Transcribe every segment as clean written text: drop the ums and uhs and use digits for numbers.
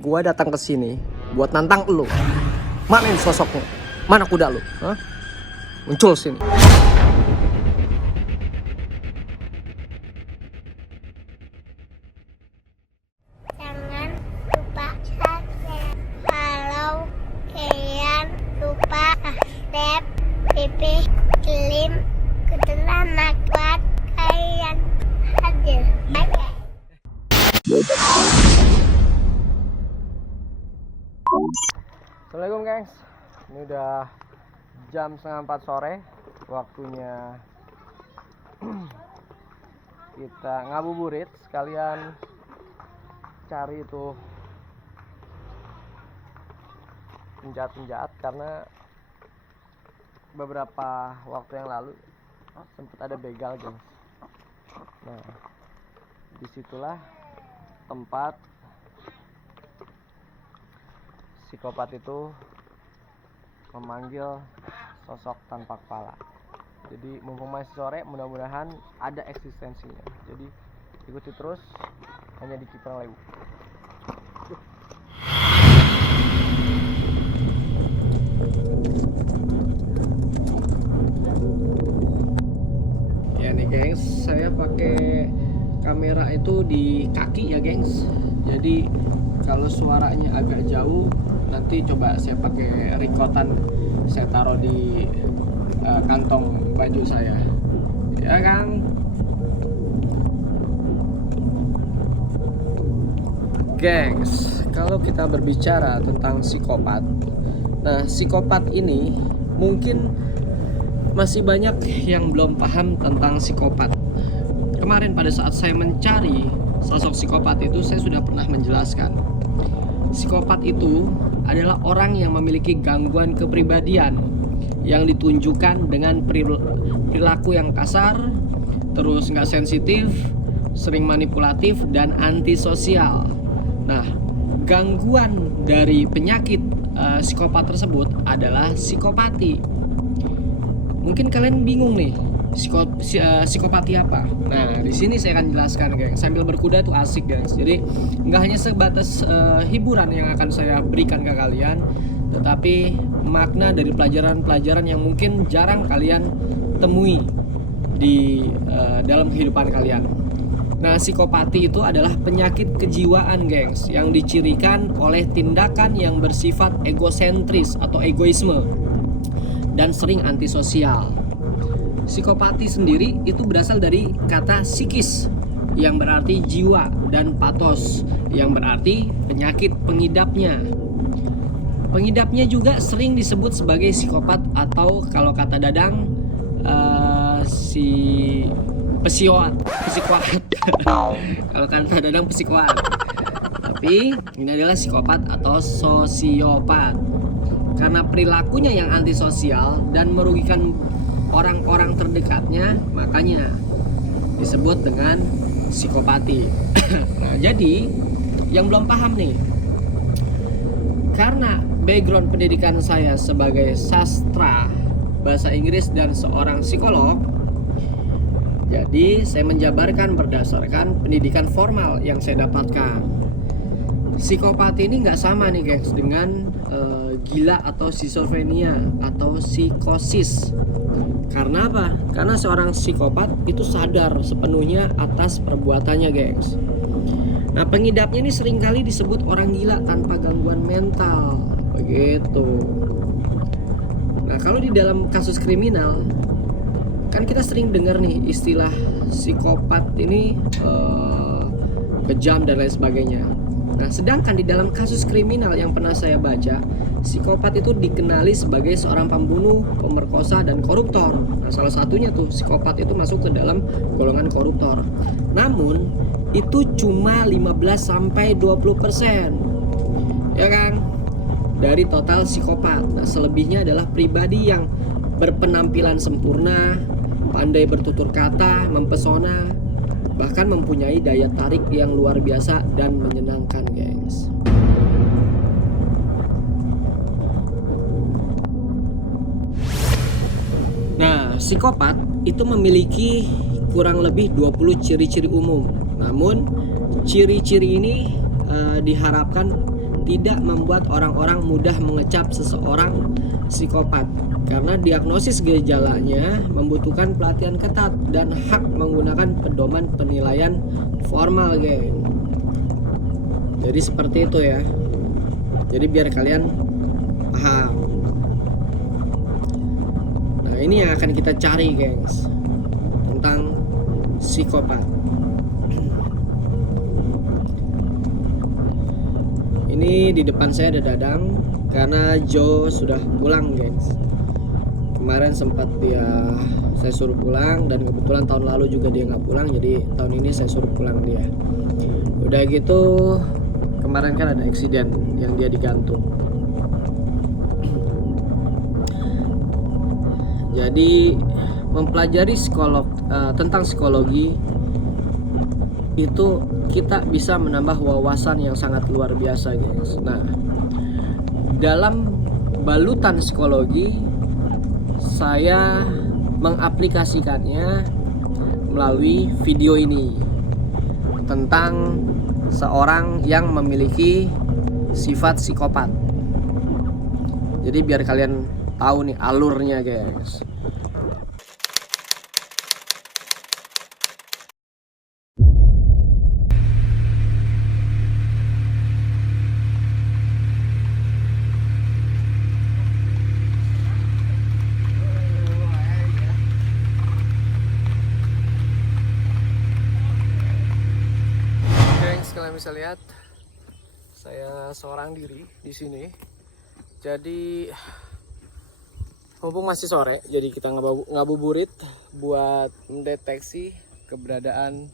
Gua datang ke sini buat nantang lu. Mana ini sosoknya? Mana kuda lu? Hah? Muncul sini. Jangan lupa subscribe. Kalau kalian lupa subscribe, Pipi Kirim Ketenangan buat kalian hadir. Bye-bye. Assalamualaikum gengs. Ini udah jam 3:30 sore. Waktunya kita ngabuburit sekalian cari tuh penjahat-penjahat, karena beberapa waktu yang lalu sempat ada begal gengs. Nah, disitulah tempat psikopat itu memanggil sosok tanpa kepala. Jadi mumpung masih sore, mudah-mudahan ada eksistensinya. Jadi ikuti terus hanya di Kiprang Lewu. Ya nih gengs, saya pakai kamera itu di kaki ya gengs. Jadi kalau suaranya agak jauh, nanti coba saya pakai recordan, saya taruh di kantong baju saya, ya Kang. Gengs, kalau kita berbicara tentang psikopat, nah psikopat ini mungkin masih banyak yang belum paham tentang psikopat. Kemarin pada saat saya mencari sosok psikopat itu, saya sudah pernah menjelaskan. Psikopat itu adalah orang yang memiliki gangguan kepribadian yang ditunjukkan dengan perilaku yang kasar, terus nggak sensitif, sering manipulatif, dan antisosial. Nah, gangguan dari penyakit psikopat tersebut adalah psikopati. Mungkin kalian bingung nih, psikopati apa? Nah, di sini saya akan jelaskan, geng. Sambil berkuda itu asik, guys. Jadi nggak hanya sebatas hiburan yang akan saya berikan ke kalian, tetapi makna dari pelajaran-pelajaran yang mungkin jarang kalian temui di dalam kehidupan kalian. Nah, psikopati itu adalah penyakit kejiwaan, gengs, yang dicirikan oleh tindakan yang bersifat egosentris atau egoisme dan sering antisosial. Psikopati sendiri itu berasal dari kata psikis yang berarti jiwa, dan patos yang berarti penyakit pengidapnya. Pengidapnya juga sering disebut sebagai psikopat, atau kalau kata Dadang psikopat. Kalau kata Dadang psikopat. Tapi ini adalah psikopat atau sosiopat. Karena perilakunya yang antisosial dan merugikan orang-orang terdekatnya, makanya disebut dengan psikopati. Nah, jadi yang belum paham nih, karena background pendidikan saya sebagai sastra bahasa Inggris dan seorang psikolog, jadi saya menjabarkan berdasarkan pendidikan formal yang saya dapatkan. Psikopati ini nggak sama nih guys dengan gila atau schizophrenia atau psikosis. Karena apa? Karena seorang psikopat itu sadar sepenuhnya atas perbuatannya, gengs. Nah, pengidapnya ini seringkali disebut orang gila tanpa gangguan mental, begitu. Nah, kalau di dalam kasus kriminal, kan kita sering dengar nih istilah psikopat ini kejam dan lain sebagainya. Nah, sedangkan di dalam kasus kriminal yang pernah saya baca, psikopat itu dikenali sebagai seorang pembunuh, pemerkosa, dan koruptor. Nah, salah satunya tuh psikopat itu masuk ke dalam golongan koruptor. Namun itu cuma 15-20%, ya kan, dari total psikopat. Nah, selebihnya adalah pribadi yang berpenampilan sempurna, pandai bertutur kata, mempesona, bahkan mempunyai daya tarik yang luar biasa dan menyenangkan, gengs. Nah, psikopat itu memiliki kurang lebih 20 ciri-ciri umum. Namun, ciri-ciri ini diharapkan tidak membuat orang-orang mudah mengecap seseorang psikopat, karena diagnosis gejalanya membutuhkan pelatihan ketat dan hak menggunakan pedoman penilaian formal, geng. Jadi seperti itu ya. Jadi biar kalian paham. Nah, ini yang akan kita cari, gengs, tentang psikopat. Ini di depan saya ada Dadang karena Joe sudah pulang, gengs. Kemarin sempat saya suruh pulang, dan kebetulan tahun lalu juga dia nggak pulang, jadi tahun ini saya suruh pulang dia. Udah gitu kemarin kan ada eksiden yang dia digantung. Jadi mempelajari tentang psikologi itu kita bisa menambah wawasan yang sangat luar biasa, guys. Nah, dalam balutan psikologi saya mengaplikasikannya melalui video ini tentang seorang yang memiliki sifat psikopat. Jadi biar kalian tahu nih alurnya, guys. Kalian bisa lihat saya seorang diri di sini. Jadi mumpung masih sore, jadi kita ngabuburit buat mendeteksi keberadaan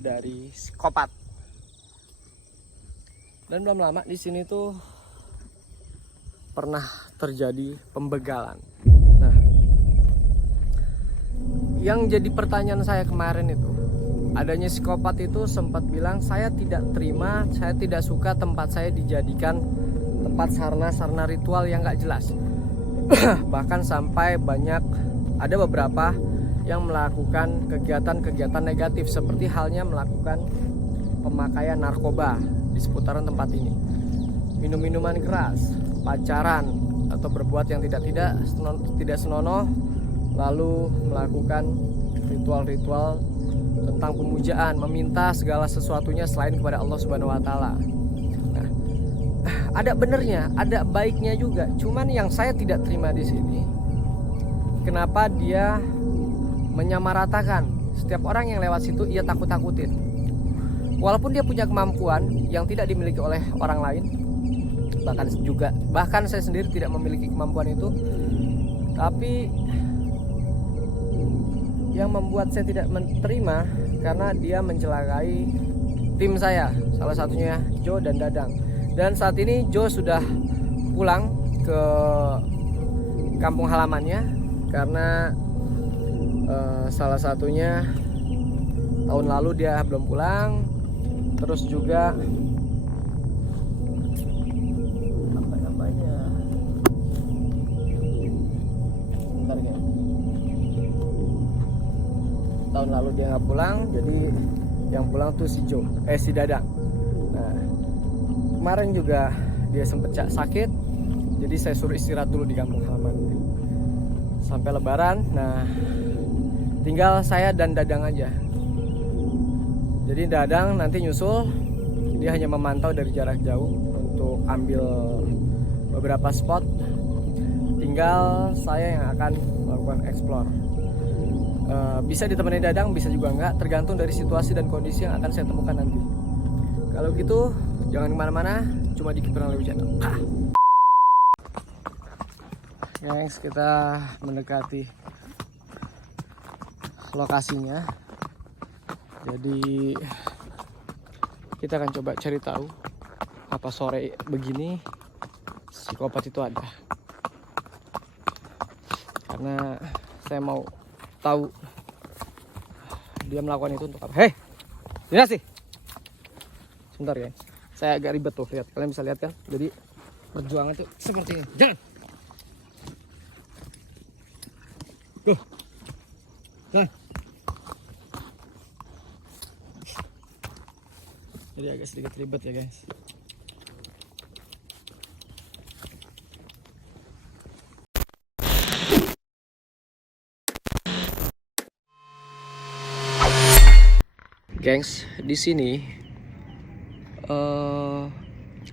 dari psikopat. Dan belum lama di sini tuh pernah terjadi pembegalan. Nah, yang jadi pertanyaan saya kemarin itu, adanya psikopat itu sempat bilang, saya tidak terima, saya tidak suka tempat saya dijadikan tempat sarana-sarana ritual yang gak jelas. Bahkan sampai ada beberapa yang melakukan kegiatan-kegiatan negatif, seperti halnya melakukan pemakaian narkoba di seputaran tempat ini, minum-minuman keras, pacaran, atau berbuat yang tidak senonoh, lalu melakukan ritual-ritual tentang pemujaan, meminta segala sesuatunya selain kepada Allah Subhanahu wa taala. Nah, ada benernya, ada baiknya juga. Cuman yang saya tidak terima di sini, kenapa dia menyamaratakan setiap orang yang lewat situ ia takut-takutin. Walaupun dia punya kemampuan yang tidak dimiliki oleh orang lain, bahkan saya sendiri tidak memiliki kemampuan itu, tapi yang membuat saya tidak menerima karena dia mencelakai tim saya, salah satunya Joe dan Dadang. Dan saat ini Joe sudah pulang ke kampung halamannya karena salah satunya tahun lalu dia belum pulang. Terus juga tahun lalu dia nggak pulang, jadi yang pulang tuh si Dadang. Nah, kemarin juga dia sempat sakit, jadi saya suruh istirahat dulu di kampung halaman sampai Lebaran. Nah, tinggal saya dan Dadang aja. Jadi Dadang nanti nyusul, dia hanya memantau dari jarak jauh untuk ambil beberapa spot. Tinggal saya yang akan melakukan explore. Bisa ditemani Dadang, bisa juga enggak, tergantung dari situasi dan kondisi yang akan saya temukan nanti. Kalau gitu jangan kemana-mana, cuma di Kiprang Lewi Channel. Guys, kita mendekati lokasinya. Jadi kita akan coba cari tahu apa sore begini psikopat itu ada. Karena saya mau tahu dia melakukan itu untuk apa. Hei, ini sih. Sebentar guys, saya agak ribet tuh, lihat, kalian bisa lihat kan. Jadi perjuangan tuh seperti ini. Jalan. Go. Jalan. Jadi agak sedikit ribet ya guys. Gengs, di sini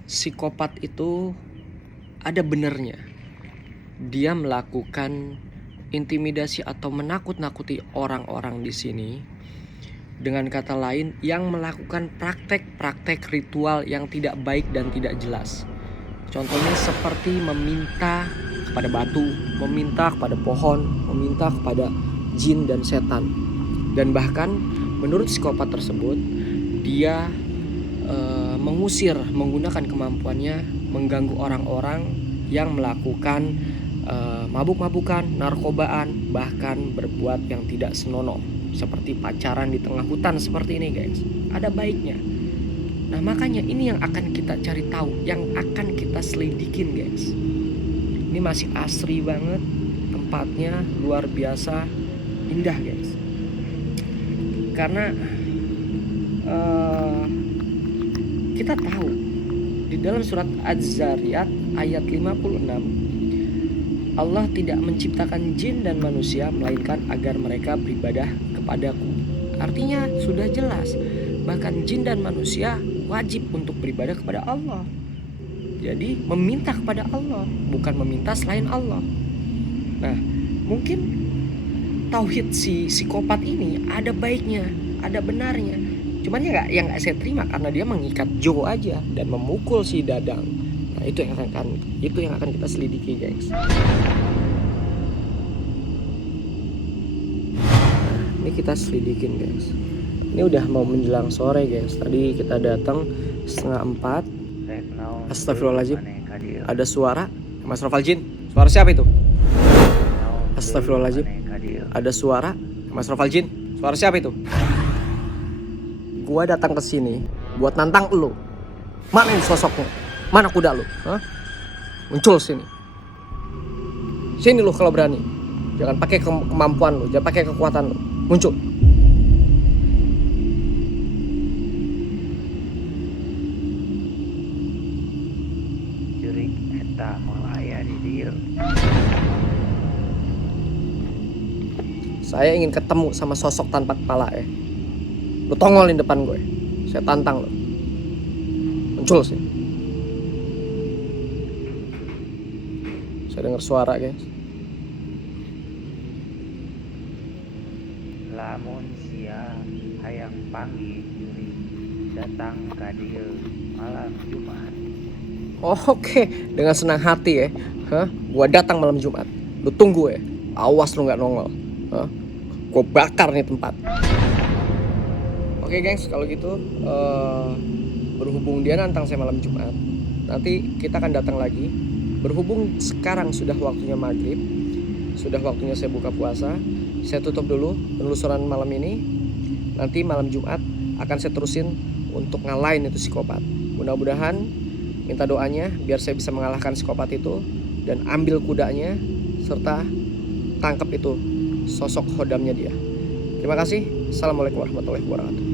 psikopat itu ada benernya. Dia melakukan intimidasi atau menakut-nakuti orang-orang di sini. Dengan kata lain, yang melakukan praktek-praktek ritual yang tidak baik dan tidak jelas. Contohnya seperti meminta kepada batu, meminta kepada pohon, meminta kepada jin dan setan. Dan bahkan menurut psikopat tersebut, dia mengusir menggunakan kemampuannya mengganggu orang-orang yang melakukan mabuk-mabukan, narkobaan, bahkan berbuat yang tidak senonoh seperti pacaran di tengah hutan seperti ini guys. Ada baiknya. Nah makanya ini yang akan kita cari tahu, yang akan kita selidikin guys. Ini masih asri banget, tempatnya luar biasa indah guys. Karena kita tahu di dalam surat Az-Zariyat ayat 56, Allah tidak menciptakan jin dan manusia melainkan agar mereka beribadah kepadaku. Artinya sudah jelas, bahkan jin dan manusia wajib untuk beribadah kepada Allah. Jadi meminta kepada Allah, bukan meminta selain Allah. Nah mungkin tauhid si psikopat ini ada baiknya, ada benarnya. Cuman yang nggak saya terima karena dia mengikat Jo aja dan memukul si Dadang. Nah itu yang akan kita selidiki guys. Ini kita selidikin guys. Ini udah mau menjelang sore guys. Tadi kita datang 3:30. Astagfirullahaladzim. Ada suara Mas Rafal Jin. Suara siapa itu? Astagfirullahaladzim. Ada suara Mas Rafal Jin. Suara siapa itu? Gua datang ke sini buat nantang lu. Mana ini sosoknya? Mana kuda lu? Hah? Muncul sini. Sini lu kalau berani. Jangan pakai kemampuan lu, jangan pakai kekuatan lu. Muncul. Jurik eta malaya di dieu. Saya ingin ketemu sama sosok tanpa kepala ya. Lu tongolin depan gue. Saya tantang lu. Muncul sih. Saya dengar suara guys. Lamun sia hayang panggil jurik datang ka dieu malam Jumat. Oke, dengan senang hati ya. Gua datang malam Jumat. Lu tunggu ya. Awas lu nggak nongol. Gua bakar nih tempat. Oke gengs, kalau gitu berhubung dia nantang saya malam Jumat, nanti kita akan datang lagi. Berhubung sekarang sudah waktunya maghrib, sudah waktunya saya buka puasa, saya tutup dulu penelusuran malam ini. Nanti malam Jumat akan saya terusin untuk ngalahin itu psikopat. Mudah-mudahan minta doanya biar saya bisa mengalahkan psikopat itu dan ambil kudanya serta tangkap itu sosok hodamnya dia. Terima kasih. Assalamualaikum warahmatullahi wabarakatuh.